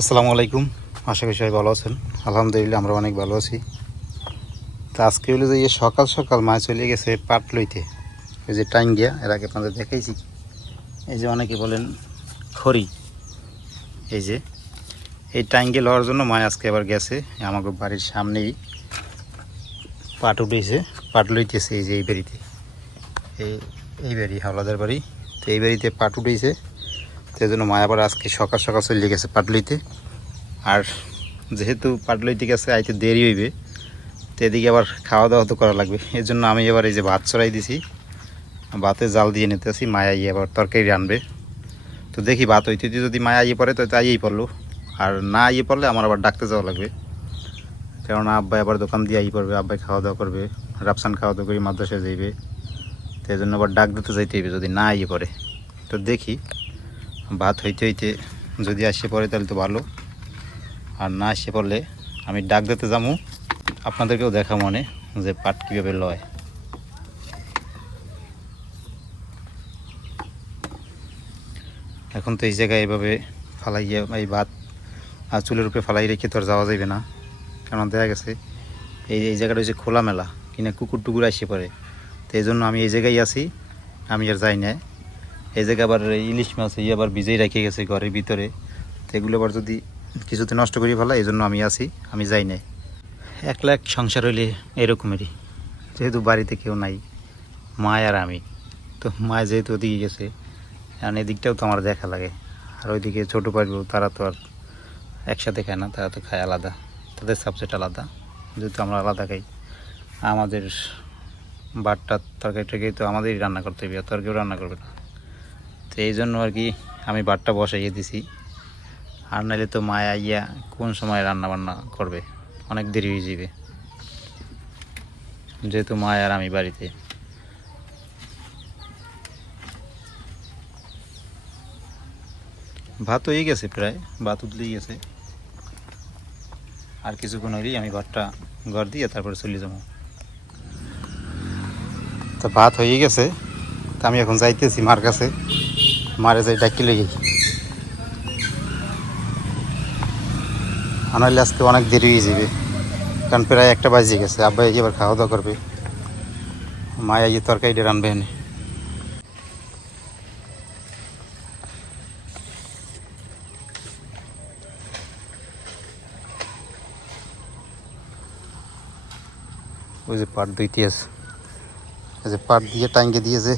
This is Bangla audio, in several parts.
আসসালামু আলাইকুম। আশা করি সবাই ভালো আছেন। আলহামদুলিল্লাহ আমরা অনেক ভালো আছি। তো আজকে হলো যে সকাল সকাল মাছ চলে গেছে পাট লইতে। এই যে টাইঙ্গিয়া, এর আগে আপনাদের দেখাইছি। এই যে অনেকে বলেন খড়ি, এই যে এই টাইঙ্গে লওয়ার জন্য মাছ আজকে আবার গেছে। আমাকে বাড়ির সামনেই পাট উঠেছে, পাট লইতেছে। এই যে এই বাড়িতে, এই বাড়ি হাওলাদার বাড়ি। তো এই বাড়িতে পাট উঠেছে, সেই জন্য মাছ আবার আজকে সকাল সকাল চলে গেছে পাট লইতে। আর যেহেতু পাট লইতে গেছে আইতে দেরি হইবে, তো এদিকে আবার খাওয়া দাওয়া তো করা লাগবে। এর জন্য আমি এবার এই যে ভাত চড়াই দিছি, ভাতে জাল দিয়ে নিতেছি। মায়া ইয়ে আবার তরকারি রানবে। তো দেখি ভাত হইতে যদি মায়া ইয়ে পড়ে তো আইয়েই পড়লো, আর না ইয়ে পড়লে আমার আবার ডাকতে যাওয়া লাগবে। কেননা আব্বাই আবার দোকান দিয়ে আই পড়বে, আব্বাই খাওয়া দাওয়া করবে, রাফসান খাওয়া দাওয়া করে মাদ্রাসায় যাইবে। তো এই জন্য আবার ডাক দিতে যাইতে হইবে যদি না ইয়ে পড়ে। তো দেখি ভাত হইতে হইতে যদি আসে পড়ে তাহলে তো ভালো, আর না আসে পড়লে আমি ডাক দিতে যাবো, আপনাদেরকেও দেখা মনে যে পাট কীভাবে লয়। এখন তো এই জায়গায় এইভাবে ফালাইয়া এই ভাত আর চুলের উপরে ফালাই রেখে তো আর যাওয়া যাবে না, কারণ দেখা গেছে এই জায়গাটা হচ্ছে খোলামেলা, কিনা কুকুর টুকুর আসে পড়ে। তো এই জন্য আমি এই জায়গায় আছি, আমি আর যাই না। এই জায়গায় আবার ইলিশ মাছ এই আবার ভিজেই রেখে গেছে ঘরের ভিতরে। তো এগুলো আবার যদি কিছুতে নষ্ট করি ফেলা, এই জন্য আমি আছি, আমি যাই না। একলা এক সংসার হইলে এরকমেরই, যেহেতু বাড়িতে কেউ নাই, মা আর আমি। তো মা যেহেতু ওদিকে গেছে, কারণ এদিকটাও তো আমার দেখা লাগে। আর ওইদিকে ছোটো পারবো, তারা তো আর একসাথে খায় না, তারা তো খায় আলাদা, তাদের সাবজেক্ট আলাদা, যেহেতু আমরা আলাদা খাই। আমাদের বাটটা তরকারি টরকারি তো আমাদেরই রান্না করতে হবে, আর কেউ রান্না করবে না। তো এই জন্য আর কি আমি বাটটা বসাইয়ে দিছি। আর নাহলে তো মা আইয়া কোন সময় রান্না বান্না করবে, অনেক দেরি হয়ে যাবে, যেহেতু মা আর আমি বাড়িতে। ভাত হয়ে গেছে, প্রায় ভাত উতলেই গেছে। আর কিছুক্ষণ হলেই আমি ভাতটা ঘর দিয়ে তারপরে চলে যাবো। তো ভাত হয়ে গেছে, তা আমি এখন যাইতেছি মার কাছে, মারে যাই ডাকি লেগে। আনাইলে আজকে অনেক দেরি হয়ে যাবে, কারণ প্রায় 1টা বাজে গেছে। আব্বাই এবার খাওয়া দাওয়া করবে, মায়া গিয়ে তরকারিটা রানবে এনে। ওই যে পাট ধুইতে আছে, ওই যে পাট দিয়ে টাঙ্গে দিয়েছে,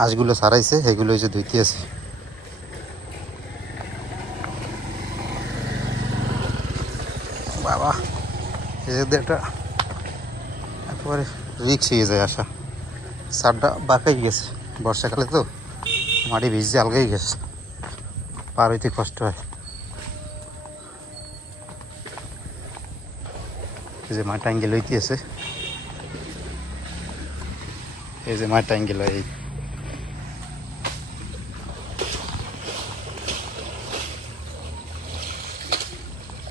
হাঁসগুলো ছাড়াইছে, এগুলো ওই যে ধুইতে আছে। বাবা, একটা একেবারে রিক্স হয়ে যায় আসা। সারটা বাঁকাই গেছে, বর্ষাকালে তো মাটি ভিজে আলগাই গেছে, পার হইতে কষ্ট হয়। এই যে মাঠ অ্যাঙ্গেল হইতে আছে, এই যে মাঠ অ্যাঙ্গেল হয়।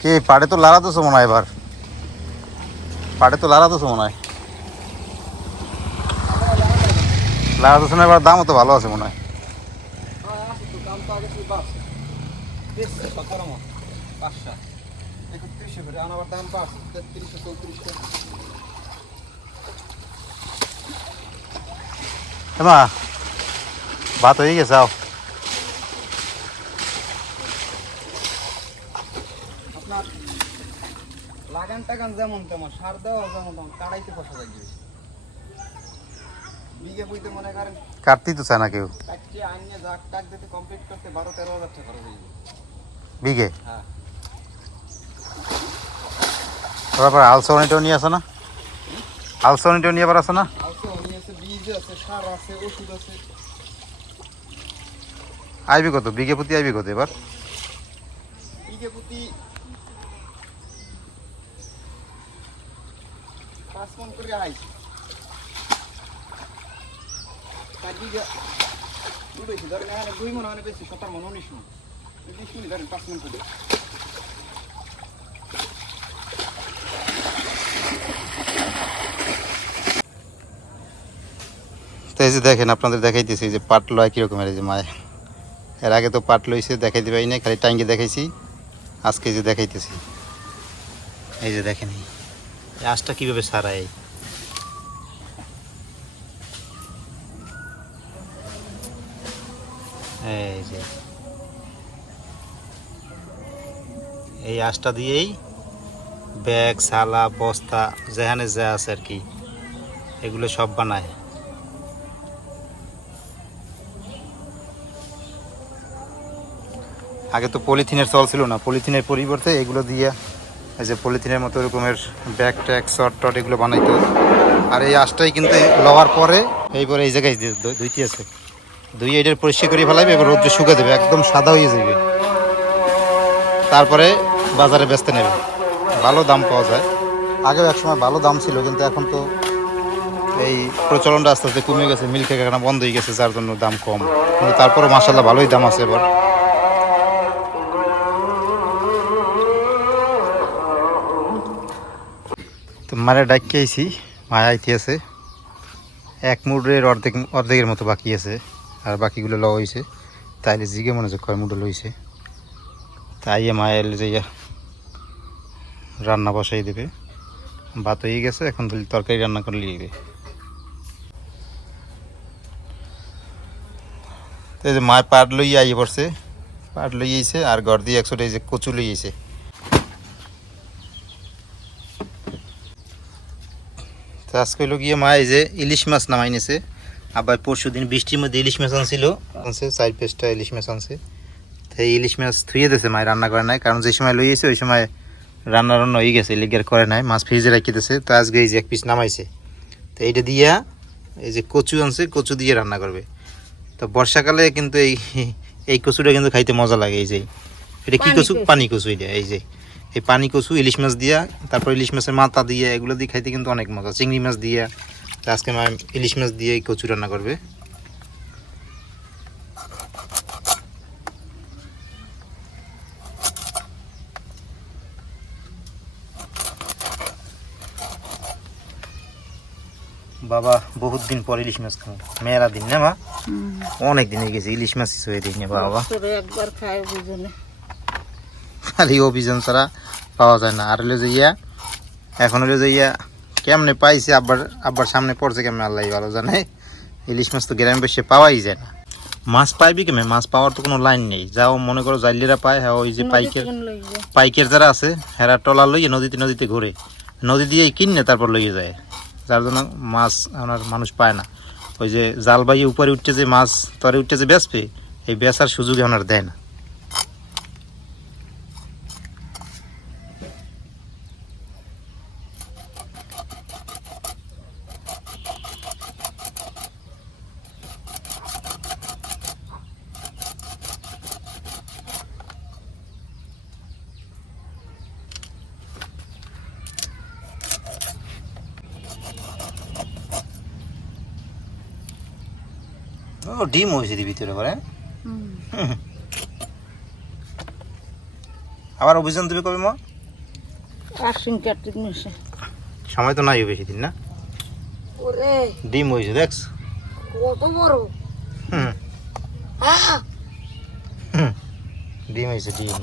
কে পাড়ে তো লাড়াতেছো মনে হয়, এবার পাড়ে তো লাড়াতেছো মনে হয়, লাড়াতেছো না এবার? দামও তো ভালো আছে মনে হয়। মা ভাত হয়ে গেছে, আও। আপনার লাগান টাগান যেমন তেমন, সার দেওয়া যেমন তেমন, কাটাইতে পয়সা লাগবে। বিঘে বইতে মনে করেন কাটতেই তো চায় না কেউ। কাটতে আনিয়ে জাগ টাক দিতে কমপ্লিট করতে 12-13 হাজার টাকা খরচ হয়ে যাবে বিঘে। হ্যাঁ। তারপর আলসনিটাও নিয়ে আসে না, আলসনিটাও নিয়ে আবার আসে না। আছে অনি আছে, বীজ আছে, সার আছে, ওষুধ আছে। আইবি কত বিঘে প্রতি, আইবি কত এবার? বিঘে প্রতি 5 মণ করে আইছে। 4 বিঘা উঠেছি, ধরেন এখানে 2 মণ মানে বেশি, 17 মণ 19 মণ, 20 মণ ধরেন 5 মণ করে। তো এই যে দেখেন, আপনাদের দেখাইতেছি যে পাট লয় কীরকমের। এই যে মায়, এর আগে তো পাট লইছে দেখাইতে পারি না, খালি টাঙ্গি দেখাইছি। আজকে যে দেখাইতেছি, এই যে দেখেন এই আঁশটা কীভাবে সারায়। এই যে এই আঁশটা দিয়েই ব্যাগ, সালা, বস্তা যেখানে যা আছে আর কি, এগুলো সব বানায়। আগে তো পলিথিনের চল ছিল না, পলিথিনের পরিবর্তে এগুলো দিয়ে এই যে পলিথিনের মতো রকমের ব্যাগ ট্যাগ শর্ট টট এগুলো বানাইতো। আর এই আঁশটাই কিন্তু লওয়ার পরে এইবারে এই জায়গায় ধুইতে আছে, ধুয়ে এটার পরিষ্কার করে ফেলাইবে, এবার রোদ্রে শুকা দেবে, একদম সাদা হয়ে যাবে, তারপরে বাজারে বেচতে নেবে। ভালো দাম পাওয়া যায়। আগেও একসময় ভালো দাম ছিল, কিন্তু এখন তো এই প্রচলনটা আস্তে আস্তে কমে গেছে, মিল্ক কারখানা বন্ধ হয়ে গেছে, যার জন্য দাম কম। কিন্তু তারপরে মাসাল্লাহ ভালোই দাম আছে এবার। তো মারে ডাকিয়ে আইছি, মায়া আইতে আছে, এক মুডের অর্ধেকের মতো বাকি আছে, আর বাকিগুলো লওয়া হয়েছে। তাইলে জিগে মনে হচ্ছে কয় মুডে লইছে। তাই মায়া এলে যে রান্না বসাই দেবে। ভাত হয়ে গেছে, এখন তরকারি রান্না করে লিয়ে। এই যে মায় পাট লইয়া আইয়ে পড়ছে, পাট লইয়েছে, আর ঘর দিয়ে একশো এই যে কচু লইয়েছে। তো আজকে হলো গিয়ে মা এই যে ইলিশ মাছ নামাই নিছে। আবার পরশু দিন বৃষ্টির মধ্যে ইলিশ মাছ আনছিল, 4-5টা ইলিশ মাছ আনছে। তো এই ইলিশ মাছ থুয়ে দিয়েছে, মায় রান্না করে নাই, কারণ যে সময় লইয়েছে ওই সময় রান্না হয়ে গেছে, লিগের করে নাই, মাছ ফ্রিজে রাখি দিয়েছে। তো আজকে এই যে এক পিস নামাইছে, তো এইটা দিয়া এই যে কচু আনছে, কচু দিয়ে রান্না করবে। তো বর্ষাকালে কিন্তু এই কচুটা কিন্তু খাইতে মজা লাগে। এই যে এটা কি কচু? পানি কচু। এটা এই যে এই পানি কচু ইলিশ মাছ দিয়া, তারপর ইলিশ মাছের মাথা দিয়ে, এগুলো দিয়ে খাইতে কিন্তু অনেক মজা। চিংড়ি মাছ দিয়া, তো আজকে মা ইলিশ মাছ দিয়ে এই কচু রান্না করবে। বাবা বহুত দিন পর ইলিশ মাছ খাবো, মেয়েরা দিন না মা, অনেক দিন হয়ে গেছে ইলিশ মাছ হয়ে দিই না বাবা। একবার খায় বুঝলে, খালি অভিযান ছাড়া পাওয়া যায় না। আর হলো যে এখন হলো যে কেমনে পাইছে, আব্বার সামনে পড়ছে কেমনে আল্লাহ ভালো জানে। ইলিশ মাছ তো গ্রামে বেশি পাওয়াই যায় না। মাছ পাইবি কেমন? মাছ পাওয়ার তো কোনো লাইন নেই। যাও মনে করো জাইলিরা পায়, হ্যাঁ ওই যে পাইকের যারা আছে হেরা ট্রলার লইয়ে নদীতে ঘুরে, নদী দিয়েই কিনে তারপর লইয়ে যায়, যার জন্য মাছ আমার মানুষ পায় না। ওই যে জাল বাইয়ে উপরে উঠছে যে মাছ তরে উঠছে যে বেচবে, এই বেচার সুযোগ এখন আর দেয় না। ও ডিম হয়েছে ভিতরে করে, আবার অভিযান দেবে কবে মা? আশ্বিন কার্তিক মাসে। সময় তো নাই বেশি দিন না। ওরে ডিম হয়েছে দেখছ, কত বড় ডিম হয়েছে ডিম।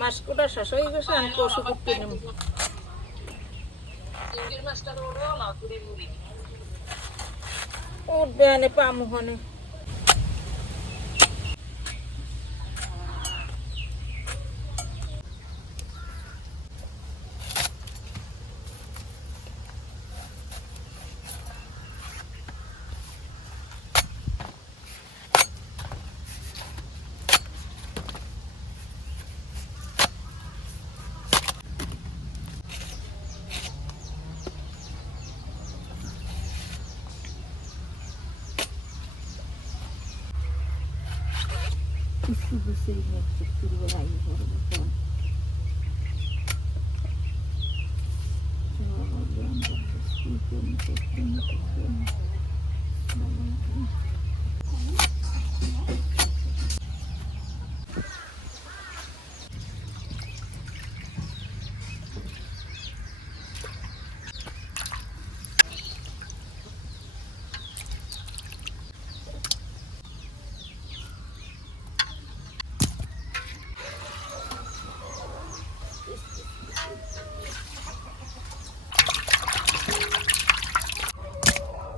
মাছ কোটা শেষ হয়ে গেছে, আমি পশু করতে নেব। উঠবে আনে পামু হনে।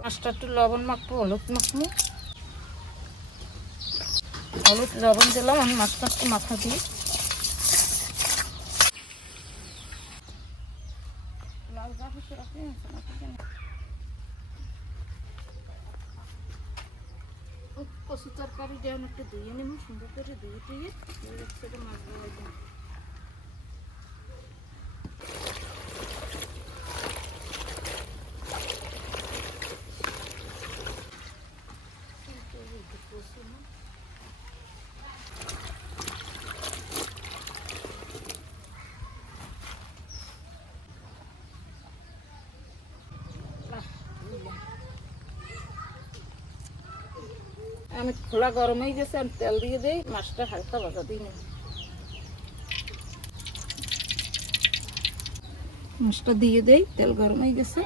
মাছটা একটু লবণ মাখবো, হলুদ মাখবো, হলুদ লবণ দিলাম। আমি মাছটা একটু মাখা দিই। কচু তরকারি যেমন একটু ধুয়ে নেব, সুন্দর করে ধুয়ে টুয়ে সেটা মাছ দেওয়া যায়। আমি খোলা গরম হয়ে গেছে, আমি তেল দিয়ে দিই, মাছটা হালকা ভাজা দিই না। মাছটা দিয়ে দেই, তেল গরম হয়ে গেছে।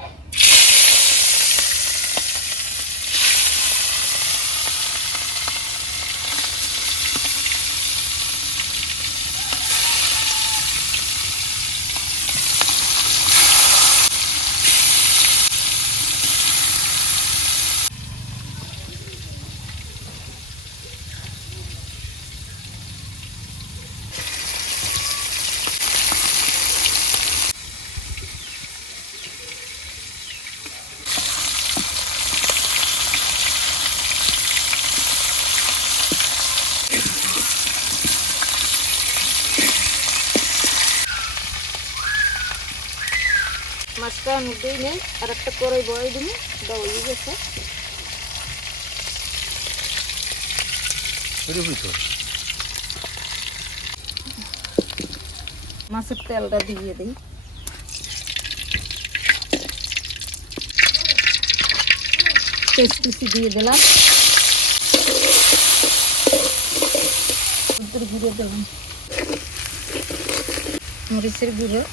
মাছটা আমি দিই নেই, আর একটা কড়াই বয়ে দিই, দেওয়া হয়ে গেছে। মাছের তেলটা দিয়ে দিই। পেস্ট দিয়ে দিলাম, গুঁড়ো দিলাম, মরিচের গুঁড়ো,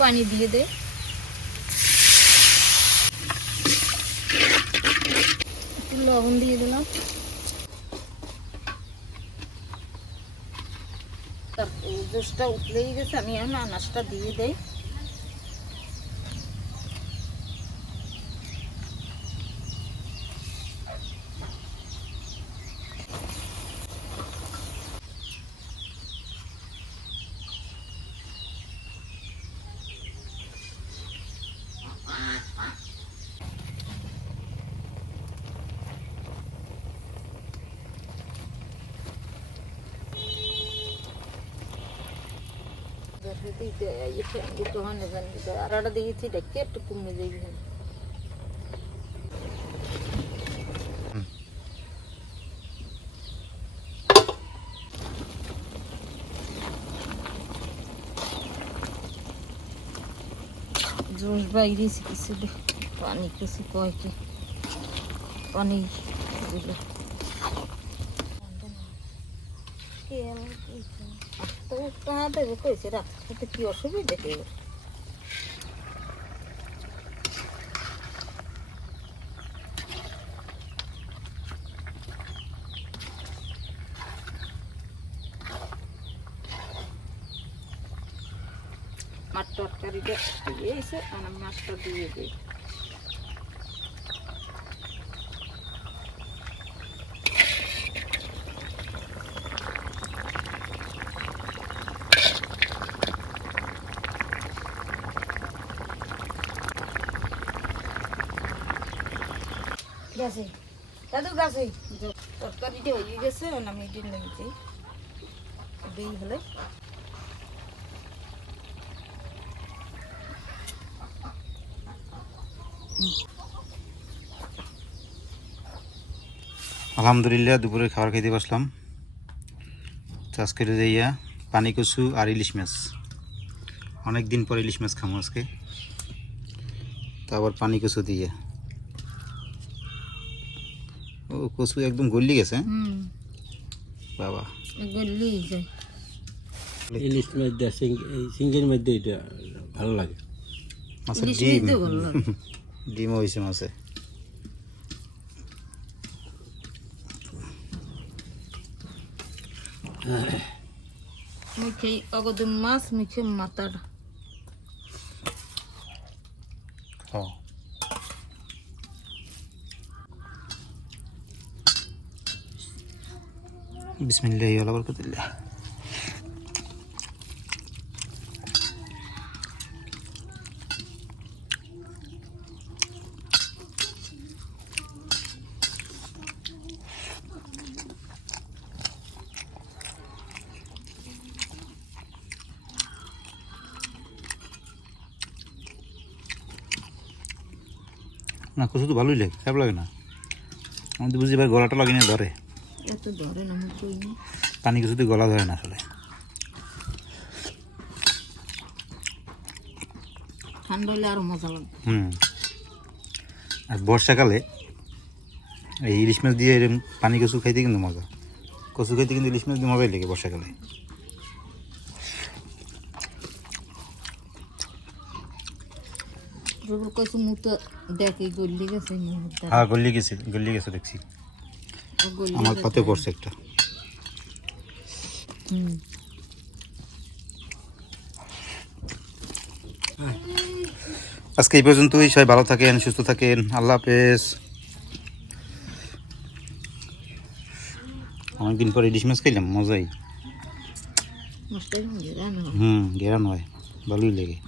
পানি দিয়ে দে, একটু লবণ দিয়ে দিলাম। জোসটা উঠলেই গেছে, আমি এখন আনাজটা দিয়ে দেই। আড়াটা দিয়েছি, দেখে একটু কমে যাই। জোশ বাইরেছি কিছু, পানি কিছু কয়েকে পানি দিল। দেবো কয়েছে রাখতে, কি অসুবিধা দেখে। মাছ তরকারিটা দিয়ে এসে আমি মাছটা দিয়ে দিই। গেছে দাদু, গেছে তরকারিটা হয়ে গেছে, আমি এটি নিয়েছি দিই হলে। আলহামদুলিল্লাহ দুপুরে খাবার খেতে বসলাম। আজকে যাইয়া পানি কচু আর ইলিশ মাছ। অনেক দিন পর ইলিশ মাছ খামো আজকে, তারপর পানি কচু দিয়ে। ও কচু একদম গলি গেছে, হ্যাঁ? বাবা গলি যায়। ইলিশ মাছ দেয়, সিঙ্গের মধ্যে এটা ভালো লাগে। মাছের ইলিশ ডিম, মাছ ভালো লাগে। ডিমও হয়েছে মাছে। মুখে অগদ মাছ, মুখে মাথাটা। ও বিসমিল্লাহি ওয়া বারাকাতুল্লাহ। না কচু তো ভালোই লাগে, খারাপ লাগে না। আমি তো বুঝি এবার গলাটা লাগে না, ধরে। এত ধরে না মুখে। পানি কচুতে গলা ধরে না আসলে। ঠান্ডা হলে আরো মজা লাগবে। আর বর্ষাকালে এই ইলিশ মাছ দিয়ে এরকম পানি কচু খাইতে কিন্তু মজা। কচু খাইতে কিন্তু ইলিশ মাছ দিয়ে মজাই লাগে বর্ষাকালে। কইছে মুতো দেখি গলি গেছে। হ্যাঁ গলি গেছে দেখছি, আমার পাতে পড়ছে একটা। আজকে এই পর্যন্তই। সবাই ভালো থাকেন, সুস্থ থাকেন। আল্লাহ হাফেজ। অনেকদিন পরে ইলিশ মাছ খাইলাম, মজাই। মাছটা ঘেরানো। ঘেরানো হয়, ভালোই লাগে।